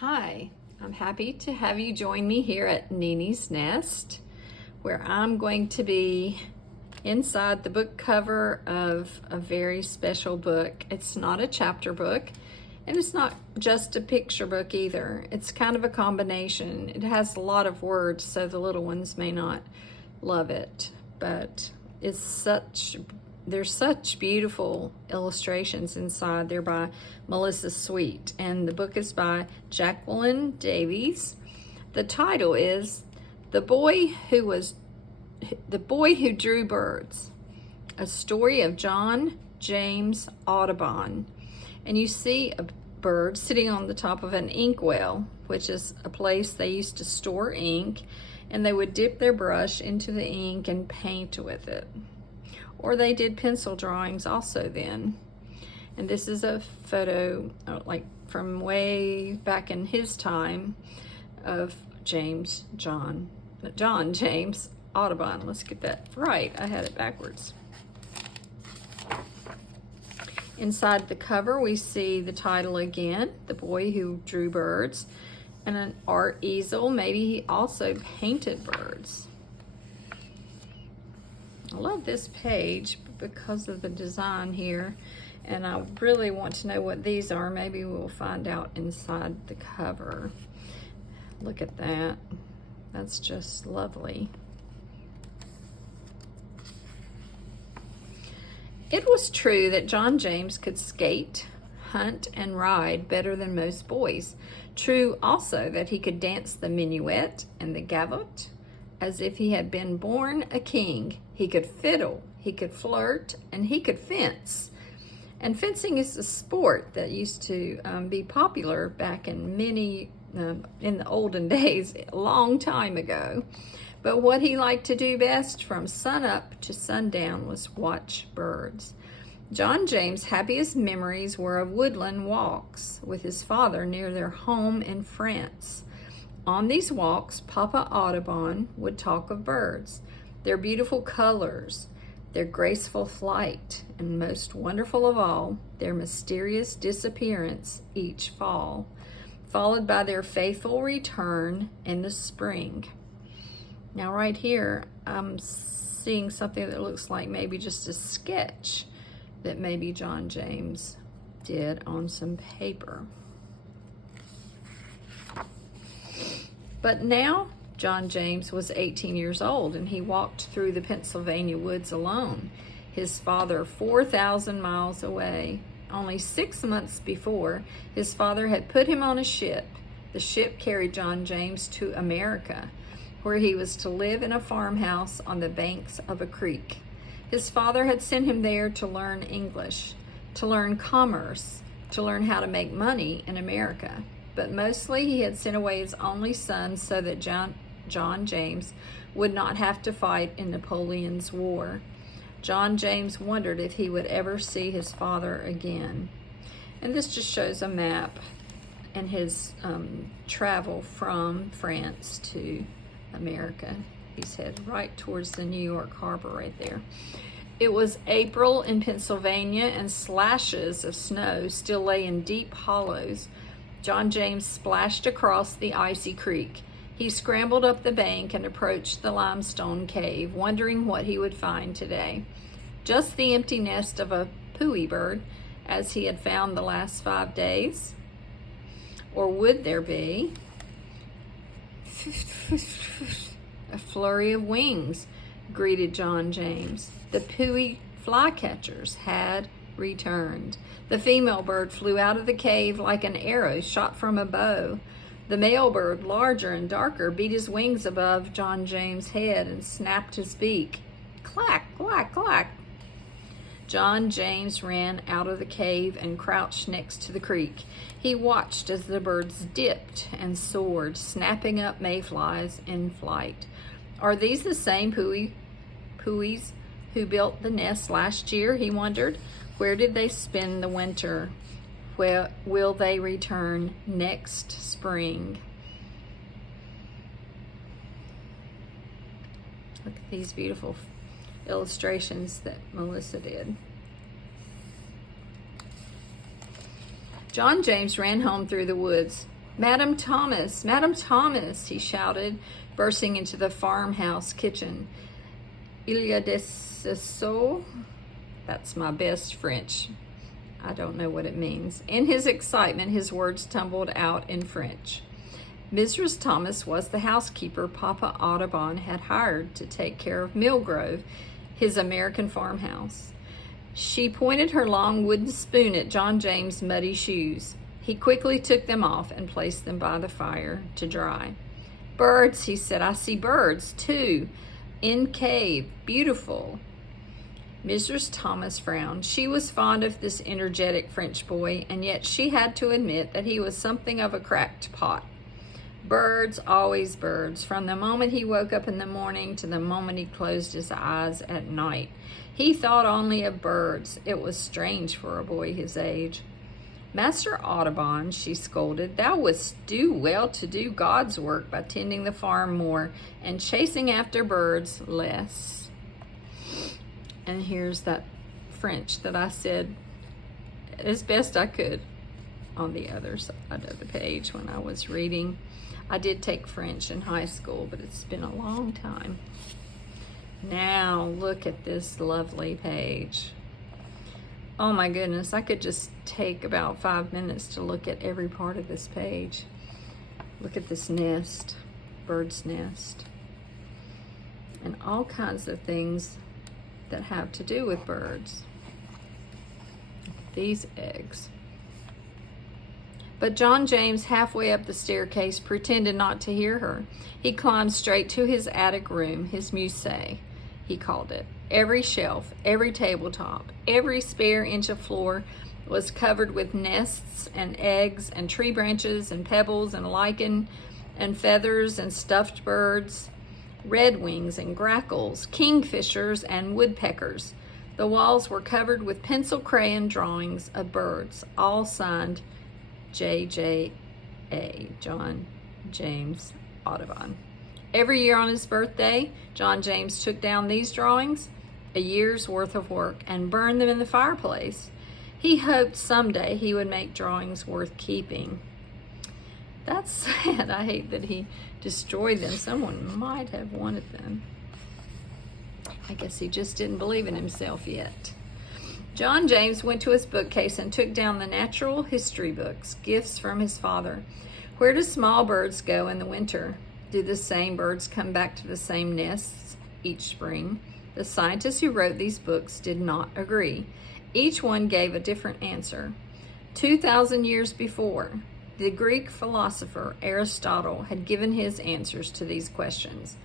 Hi, I'm happy to have you join me here at Nini's Nest, where I'm going to be inside the book cover of a very special book. It's not a chapter book, and it's not just a picture book either. It's kind of a combination. It has a lot of words, so the little ones may not love it, but there's such beautiful illustrations inside. They're by Melissa Sweet, and the book is by Jacqueline Davies. The title is The Boy Who Drew Birds, a story of John James Audubon. And you see a bird sitting on the top of an inkwell, which is a place they used to store ink, and they would dip their brush into the ink and paint with it. Or they did pencil drawings also then. And this is a photo like from way back in his time of John James Audubon. Let's get that right. I had it backwards. Inside the cover, we see the title again, The Boy Who Drew Birds, and an art easel. Maybe he also painted birds. I love this page because of the design here, and I really want to know what these are. Maybe we'll find out inside the cover. Look at that. That's just lovely. It was true that John James could skate, hunt, and ride better than most boys. True also that he could dance the minuet and the gavotte as if he had been born a king. He could fiddle, he could flirt, and he could fence. And fencing is a sport that used to be popular back in in the olden days, a long time ago. But what he liked to do best from sunup to sundown was watch birds. John James' happiest memories were of woodland walks with his father near their home in France. On these walks, Papa Audubon would talk of birds, their beautiful colors, their graceful flight, and most wonderful of all, their mysterious disappearance each fall, followed by their faithful return in the spring. Now right here, I'm seeing something that looks like maybe just a sketch that maybe John James did on some paper. But now John James was 18 years old, and he walked through the Pennsylvania woods alone, his father 4,000 miles away. Only 6 months before, his father had put him on a ship. The ship carried John James to America, where he was to live in a farmhouse on the banks of a creek. His father had sent him there to learn English, to learn commerce, to learn how to make money in America. But mostly he had sent away his only son so that John James would not have to fight in Napoleon's war. John James wondered if he would ever see his father again. And this just shows a map and his travel from France to America. He's headed right towards the New York harbor right there. It was April in Pennsylvania, and slashes of snow still lay in deep hollows. John James splashed across the icy creek. He scrambled up the bank and approached the limestone cave, wondering what he would find today. Just the empty nest of a pooey bird, as he had found the last 5 days. Or would there be a flurry of wings greeted John James? The pooey flycatchers had returned. The female bird flew out of the cave like an arrow shot from a bow. The male bird, larger and darker, beat his wings above John James' head and snapped his beak. Clack, clack, clack. John James ran out of the cave and crouched next to the creek. He watched as the birds dipped and soared, snapping up mayflies in flight. Are these the same pooies who built the nest last year? He wondered. Where did they spend the winter? Where will they return next spring? Look at these beautiful illustrations that Melissa did. John James ran home through the woods. Madam Thomas, Madam Thomas, he shouted, bursting into the farmhouse kitchen. Il y a des sauts? That's my best French. I don't know what it means. In his excitement, his words tumbled out in French. Mrs. Thomas was the housekeeper Papa Audubon had hired to take care of Millgrove, his American farmhouse. She pointed her long wooden spoon at John James' muddy shoes. He quickly took them off and placed them by the fire to dry. Birds, he said. I see birds, too. In cave. Beautiful. Mrs. Thomas frowned. She was fond of this energetic French boy, and yet she had to admit that he was something of a cracked pot. Birds, always birds, from the moment he woke up in the morning to the moment he closed his eyes at night. He thought only of birds. It was strange for a boy his age. Master Audubon, she scolded, thou wouldst do well to do God's work by tending the farm more and chasing after birds less. And here's that French that I said as best I could on the other side of the page when I was reading. I did take French in high school, but it's been a long time. Now look at this lovely page. Oh my goodness, I could just take about 5 minutes to look at every part of this page. Look at this nest, bird's nest, and all kinds of things that have to do with birds. These eggs. But John James, halfway up the staircase, pretended not to hear her. He climbed straight to his attic room, his musée, he called it. Every shelf, every tabletop, every spare inch of floor was covered with nests and eggs and tree branches and pebbles and lichen and feathers and stuffed birds, redwings and grackles, kingfishers and woodpeckers. The walls were covered with pencil crayon drawings of birds, all signed J.J.A., John James Audubon. Every year on his birthday, John James took down these drawings, a year's worth of work, and burned them in the fireplace. He hoped someday he would make drawings worth keeping. That's sad. I hate that he destroyed them. Someone might have wanted them. I guess he just didn't believe in himself yet. John James went to his bookcase and took down the natural history books, gifts from his father. Where do small birds go in the winter? Do the same birds come back to the same nests each spring? The scientists who wrote these books did not agree. Each one gave a different answer. 2,000 years before, the Greek philosopher Aristotle had given his answers to these questions.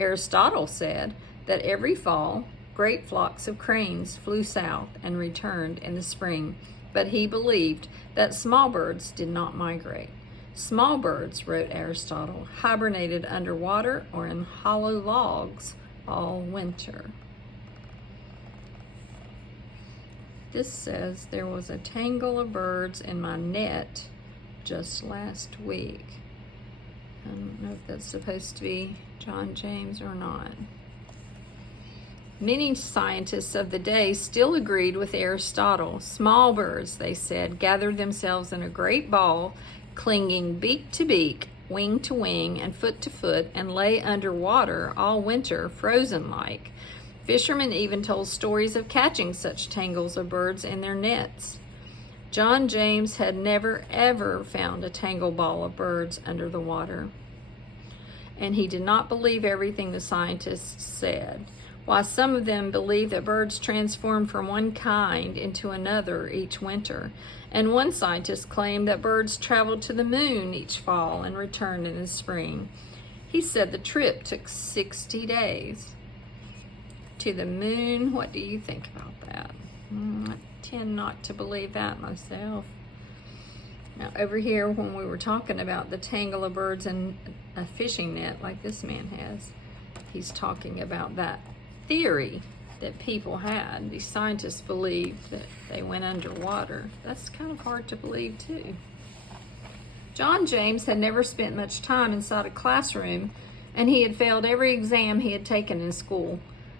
Aristotle said that every fall, great flocks of cranes flew south and returned in the spring, but he believed that small birds did not migrate. Small birds, wrote Aristotle, hibernated underwater or in hollow logs all winter. This says there was a tangle of birds in my net just last week. I don't know if that's supposed to be John James or not. Many scientists of the day still agreed with Aristotle. Small birds, they said, gathered themselves in a great ball, clinging beak to beak, wing to wing, and foot to foot, and lay underwater all winter, frozen-like. Fishermen even told stories of catching such tangles of birds in their nets. John James had never, ever found a tangled ball of birds under the water. And he did not believe everything the scientists said. While some of them believed that birds transform from one kind into another each winter, and one scientist claimed that birds traveled to the moon each fall and returned in the spring. He said the trip took 60 days. To the moon, what do you think about that? I tend not to believe that myself. Now, over here, when we were talking about the tangle of birds in a fishing net like this man has, he's talking about that theory that people had. These scientists believed that they went underwater. That's kind of hard to believe, too. John James had never spent much time inside a classroom, and he had failed every exam he had taken in school.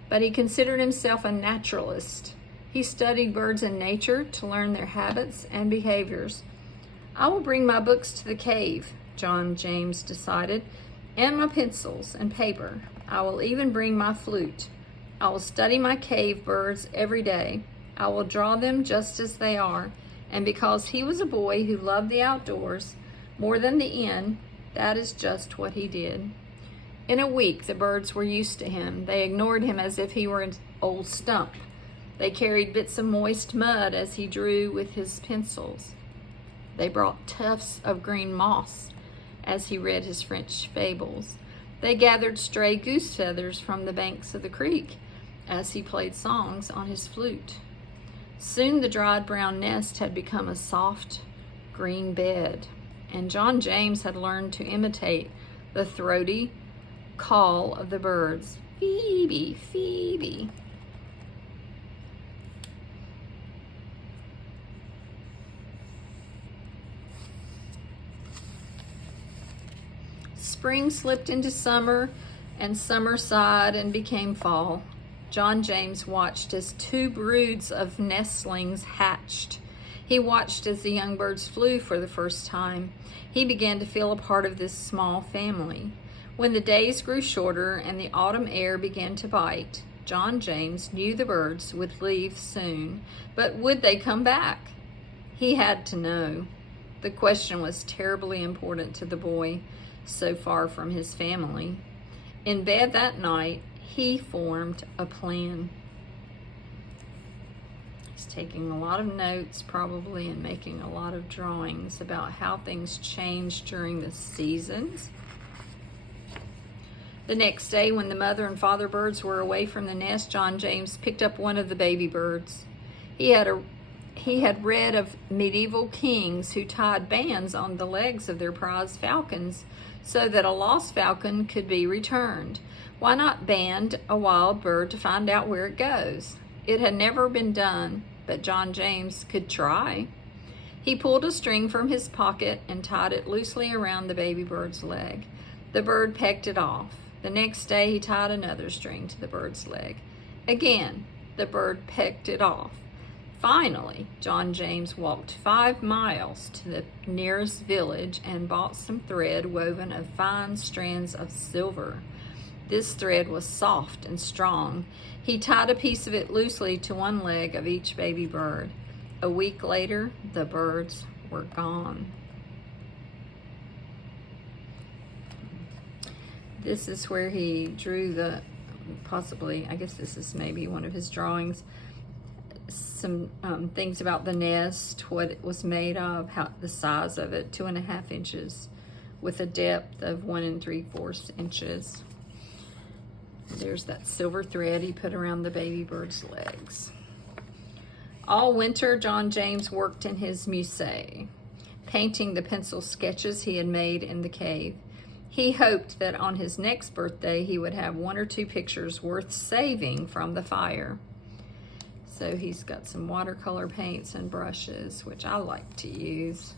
But he considered himself a naturalist. He studied birds in nature to learn their habits and behaviors. I will bring my books to the cave, John James decided, and my pencils and paper. I will even bring my flute. I will study my cave birds every day. I will draw them just as they are. And because he was a boy who loved the outdoors more than the inn, that is just what he did. In a week, the birds were used to him. They ignored him as if he were an old stump. They carried bits of moist mud as he drew with his pencils. They brought tufts of green moss as he read his French fables. They gathered stray goose feathers from the banks of the creek as he played songs on his flute. Soon the dried brown nest had become a soft green bed, and John James had learned to imitate the throaty call of the birds. Phoebe, Phoebe. Spring slipped into summer, and summer sighed and became fall. John James watched as 2 broods of nestlings hatched. He watched as the young birds flew for the first time. He began to feel a part of this small family. When the days grew shorter and the autumn air began to bite, John James knew the birds would leave soon. But would they come back? He had to know. The question was terribly important to the boy, so far from his family. In bed that night, he formed a plan. He's taking a lot of notes probably and making a lot of drawings about how things changed during the seasons. The next day, when the mother and father birds were away from the nest, John James picked up one of the baby birds. He had read of medieval kings who tied bands on the legs of their prized falcons so that a lost falcon could be returned. Why not band a wild bird to find out where it goes? It had never been done, but John James could try. He pulled a string from his pocket and tied it loosely around the baby bird's leg. The bird pecked it off. The next day he tied another string to the bird's leg. Again, the bird pecked it off. Finally, John James walked 5 miles to the nearest village and bought some thread woven of fine strands of silver. This thread was soft and strong. He tied a piece of it loosely to one leg of each baby bird. A week later, the birds were gone. This is where he drew possibly, I guess this is maybe one of his drawings, some things about the nest, what it was made of, how the size of it, 2.5 inches with a depth of 1 3/4 inches. There's that silver thread he put around the baby bird's legs. All winter, John James worked in his musée, painting the pencil sketches he had made in the cave. He hoped that on his next birthday, he would have 1 or 2 pictures worth saving from the fire. So he's got some watercolor paints and brushes, which I like to use.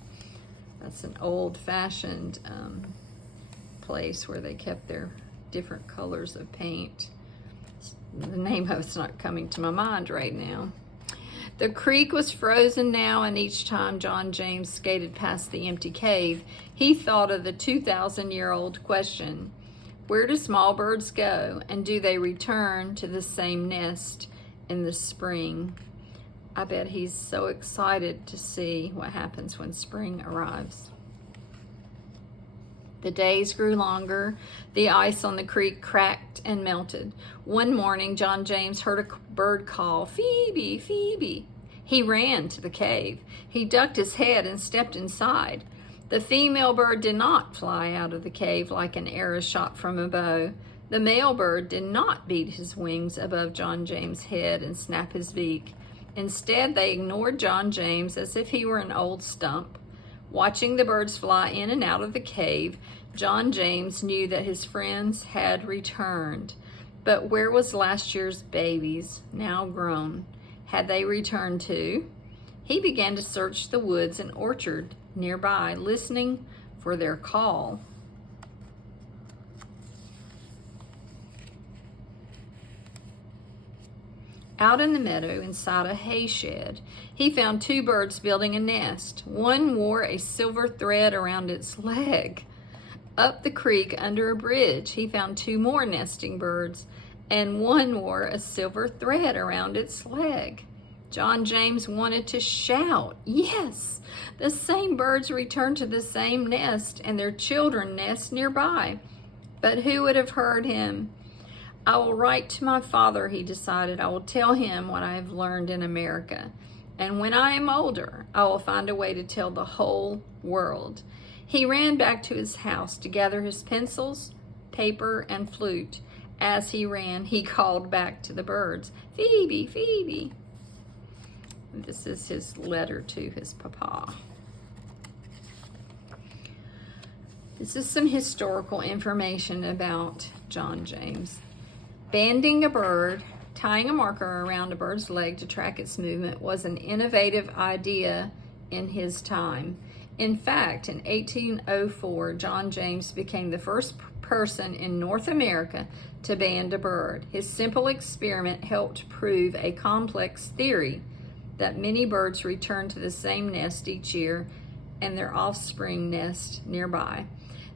That's an old-fashioned place where they kept their different colors of paint. The name of it's not coming to my mind right now. The creek was frozen now, and each time John James skated past the empty cave, he thought of the 2,000-year-old question: where do small birds go, and do they return to the same nest in the spring? I bet he's so excited to see what happens when spring arrives. The days grew longer. The ice on the creek cracked and melted. One morning, John James heard a bird call, "Phoebe, Phoebe." He ran to the cave. He ducked his head and stepped inside. The female bird did not fly out of the cave like an arrow shot from a bow. The male bird did not beat his wings above John James' head and snap his beak. Instead, they ignored John James as if he were an old stump. Watching the birds fly in and out of the cave, John James knew that his friends had returned. But where was last year's babies, now grown? Had they returned too? He began to search the woods and orchard nearby, listening for their call. Out in the meadow inside a hay shed, he found two birds building a nest. One wore a silver thread around its leg. Up the creek under a bridge, he found two more nesting birds, and one wore a silver thread around its leg. John James wanted to shout, "Yes! The same birds returned to the same nest, and their children nest nearby." But who would have heard him? "I will write to my father," he decided. "I will tell him what I have learned in America. And when I am older, I will find a way to tell the whole world." He ran back to his house to gather his pencils, paper, and flute. As he ran, he called back to the birds, "Phoebe, Phoebe." This is his letter to his papa. This is some historical information about John James. Banding a bird, tying a marker around a bird's leg to track its movement, was an innovative idea in his time. In fact, in 1804, John James became the first person in North America to band a bird. His simple experiment helped prove a complex theory that many birds return to the same nest each year and their offspring nest nearby.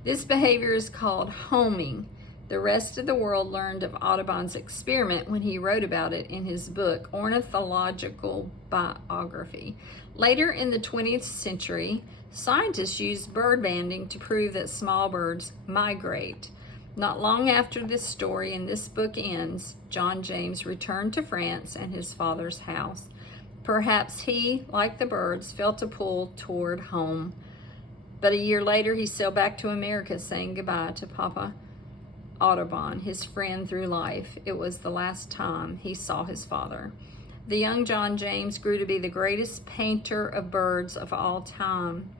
This behavior is called homing. The rest of the world learned of Audubon's experiment when he wrote about it in his book, Ornithological Biography. Later in the 20th century, scientists used bird banding to prove that small birds migrate. Not long after this story in this book ends, John James returned to France and his father's house. Perhaps he, like the birds, felt a pull toward home. But a year later, he sailed back to America, saying goodbye to Papa Audubon, his friend through life. It was the last time he saw his father. The young John James grew to be the greatest painter of birds of all time.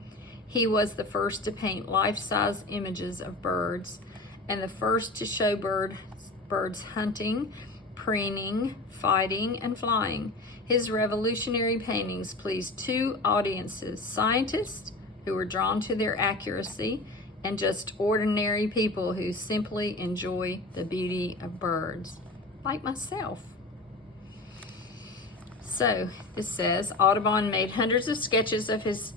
He was the first to paint life-size images of birds and the first to show birds hunting, preening, fighting, and flying. His revolutionary paintings pleased two audiences: scientists who were drawn to their accuracy, and just ordinary people who simply enjoy the beauty of birds, like myself. So this says, Audubon made hundreds of sketches of his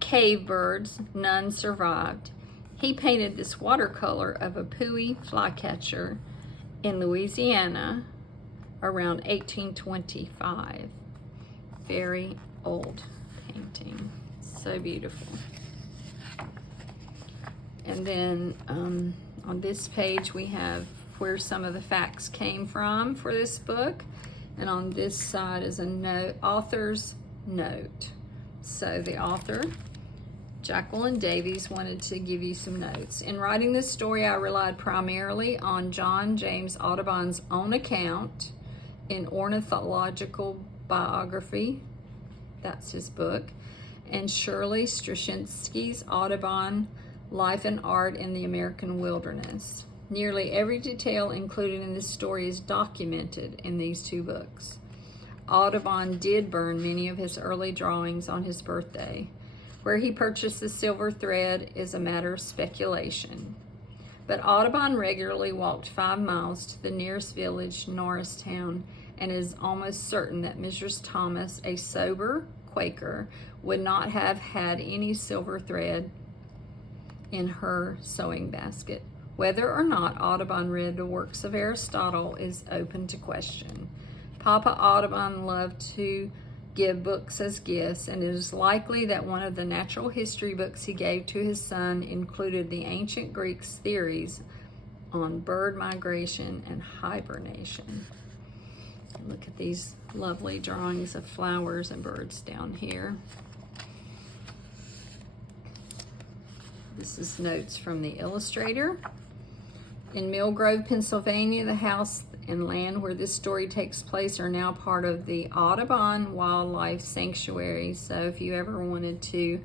cave birds. None survived. He painted this watercolor of a Pui flycatcher in Louisiana around 1825. Very old painting. So beautiful. And then on this page we have where some of the facts came from for this book. And on this side is a note, author's note. So the author, Jacqueline Davies, wanted to give you some notes. In writing this story, I relied primarily on John James Audubon's own account in Ornithological Biography, that's his book, and Shirley Straczynski's Audubon, Life and Art in the American Wilderness. Nearly every detail included in this story is documented in these two books. Audubon did burn many of his early drawings on his birthday. Where he purchased the silver thread is a matter of speculation. But Audubon regularly walked 5 miles to the nearest village, Norristown, and is almost certain that Mrs. Thomas, a sober Quaker, would not have had any silver thread in her sewing basket. Whether or not Audubon read the works of Aristotle is open to question. Papa Audubon loved to give books as gifts, and it is likely that one of the natural history books he gave to his son included the ancient Greeks' theories on bird migration and hibernation. Look at these lovely drawings of flowers and birds down here. This is notes from the illustrator. In Mill Grove, Pennsylvania, the house and land where this story takes place are now part of the Audubon Wildlife Sanctuary. So if you ever wanted to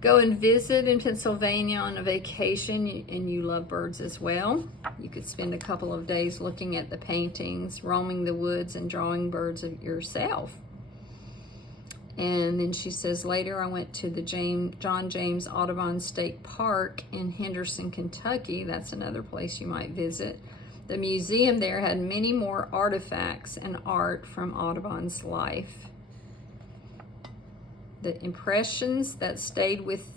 go and visit in Pennsylvania on a vacation and you love birds as well, you could spend a couple of days looking at the paintings, roaming the woods, and drawing birds of yourself. And then she says, later I went to the John James Audubon State Park in Henderson, Kentucky. That's another place you might visit. The museum there had many more artifacts and art from Audubon's life. The impressions that stayed with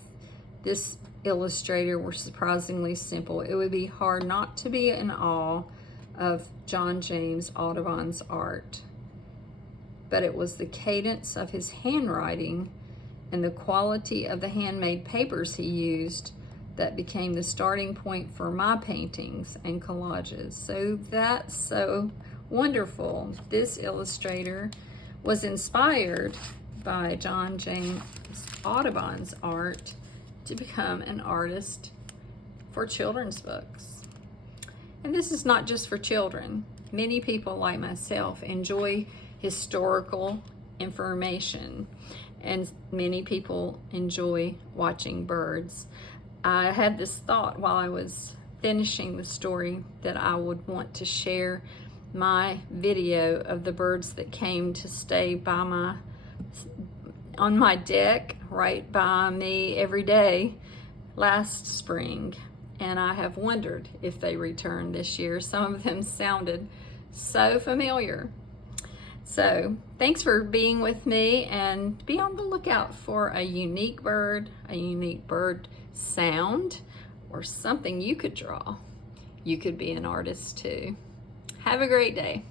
this illustrator were surprisingly simple. It would be hard not to be in awe of John James Audubon's art. But it was the cadence of his handwriting and the quality of the handmade papers he used that became the starting point for my paintings and collages. So that's so wonderful. This illustrator was inspired by John James Audubon's art to become an artist for children's books. And this is not just for children. Many people like myself enjoy historical information, and many people enjoy watching birds. I had this thought while I was finishing the story that I would want to share my video of the birds that came to stay by on my deck right by me every day last spring, and I have wondered if they returned this year. Some of them sounded so familiar. So thanks for being with me, and be on the lookout for a unique bird sound, or something you could draw. You could be an artist too. Have a great day.